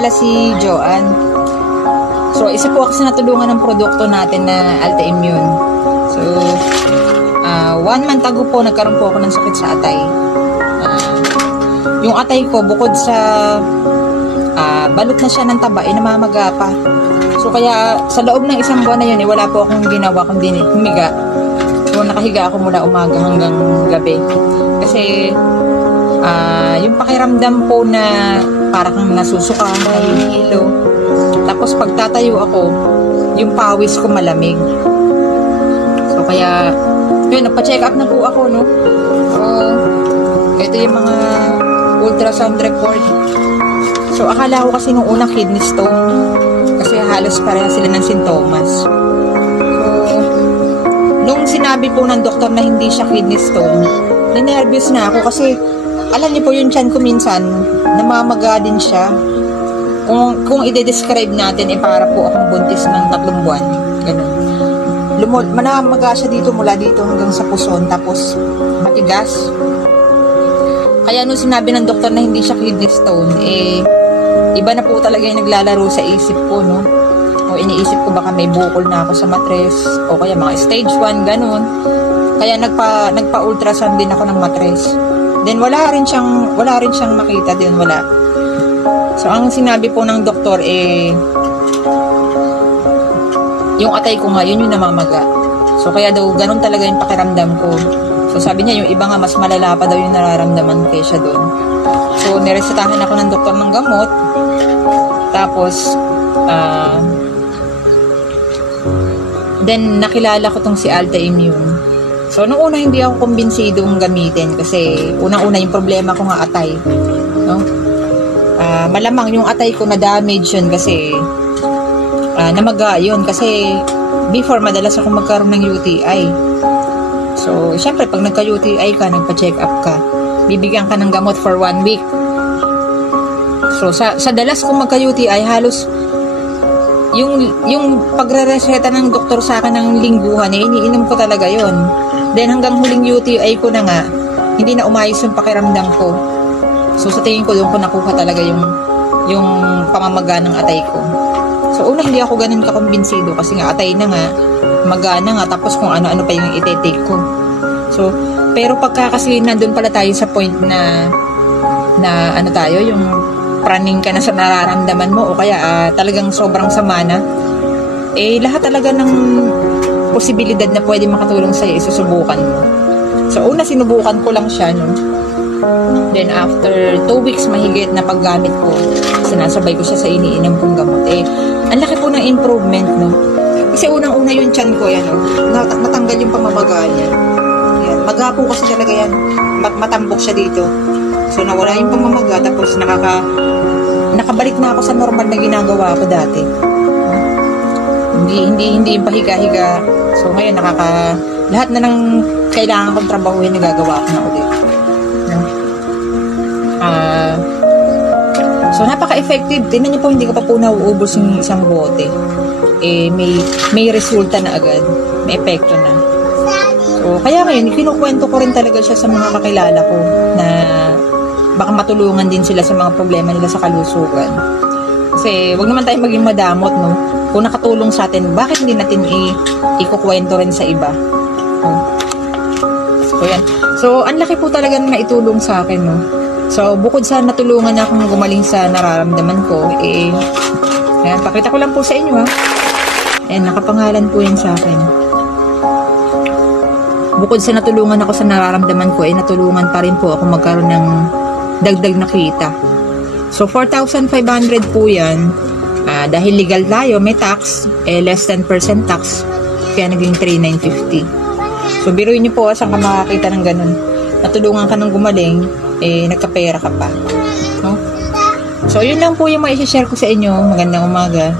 pala si Joanne. So, isa po kasi natulungan ng produkto natin na Alta Immune. So, 1 month ago po, nagkaroon po ako ng sakit sa atay. Yung atay ko, bukod sa balot na siya ng taba, namamaga pa. So, kaya sa loob ng 1 buwan na yun, wala po akong ginawa kundi humiga. So, nakahiga ako mula umaga hanggang gabi. Kasi, yung pakiramdam po na parang kang nasusuka, nahihilo. Tapos, pagtatayo ako, yung pawis ko malamig. So, kaya, yun, nagpa-check up na po ako, no? So, ito yung mga ultrasound report. So, akala ko kasi nung una kidney stone. Kasi halos pareha sila ng sintomas. So, nung sinabi po ng doktor na hindi siya kidney stone, ninervyos na ako kasi alam niyo po yung tiyan ko minsan, namamaga din siya. Kung i-describe natin, para po akong buntis ng 3 buwan. Ganun. Manamaga siya dito mula dito hanggang sa puson, tapos matigas. Kaya nung sinabi ng doktor na hindi siya kidney stone, iba na po talaga yung naglalaro sa isip ko, no? O iniisip ko baka may bukol na ako sa matres, o kaya mga stage 1, ganun. Kaya nagpa-ultrasound din ako ng matres. Then wala rin siyang makita din, wala. So ang sinabi po ng doktor, yung atay ko nga, yun yung namamaga. So kaya daw, ganun talaga yung pakiramdam ko. So sabi niya, yung iba nga, mas malala pa daw yung nararamdaman kaysa doon. So niresetahan ako ng doktor ng gamot. Tapos, then nakilala ko tong si Alta Immune. So nung una hindi ako kumbinsidong gamitin kasi unang-una yung problema ko nga atay. No? Malamang yung atay ko na damage yun kasi namaga yun kasi before madalas ako magkaroon ng UTI. So, syempre, pag nagka-UTI ka, nagpa-check up ka, bibigyan ka ng gamot for 1 week. So, sa dalas kong magka-UTI, halos yung pagre-reseta ng doktor sa akin ng lingguhan, iniinom ko talaga yon. Then, hanggang huling UTI ko na nga, hindi na umayos yung pakiramdam ko. So, sa tingin ko, doon ko nakuha talaga yung pamamaga ng atay ko. So, una, hindi ako ganun kakumbinsido kasi nga atay na nga, magana nga, tapos kung ano-ano pa yung ite-take ko. So, pero pagka kasi nandun pala tayo sa point na ano tayo, yung praning ka na sa nararamdaman mo o kaya talagang sobrang sama na, lahat talaga ng posibilidad na pwede makatulong sa'yo, isusubukan mo. So, una, sinubukan ko lang siya, no? Then, after 2 weeks mahigit na paggamit ko, sinasabay ko siya sa iniinom kong gamot. Ang laki po ng improvement, no? Kasi unang-una yung tiyan ko, yan, natanggal yung pamamaga niya. Yan. Maga po kasi talaga yan. Matambok siya dito. So, nawala yung pamamaga, tapos nakabalik na ako sa normal na ginagawa ko dati. Hindi yung pahiga-higa. So, ngayon, lahat na ng kailangan kong trabahuin, nagagawa ko na ulit. So, napaka-effective. Tingnan niyo po, hindi ko pa po nauubos yung isang bote. May resulta na agad. May epekto na. So, kaya ngayon, kinukwento ko rin talaga siya sa mga kakilala ko na baka matulungan din sila sa mga problema nila sa kalusugan. Kasi, wag naman tayo maging madamot, no? Kung nakatulong sa atin, bakit hindi natin ikukwento rin sa iba? So, yan. So, ang laki po talaga na naitulong sa akin, no? So, bukod sa natulungan niya akong gumaling sa nararamdaman ko, ayan, pakita ko lang po sa inyo, ha. Ayan, nakapangalan po yan sa akin. Bukod sa natulungan ako sa nararamdaman ko, natulungan pa rin po ako magkaroon ng dagdag na kita. So, 4,500 po yan. Dahil legal tayo, may tax, less than % tax, kaya naging 3,950. So, biruin niyo po, saan ka makakita ng ganun. Natulungan ka ng gumaling, nagkapera ka pa. No? So, yun lang po yung maishashare ko sa inyo. Magandang umaga.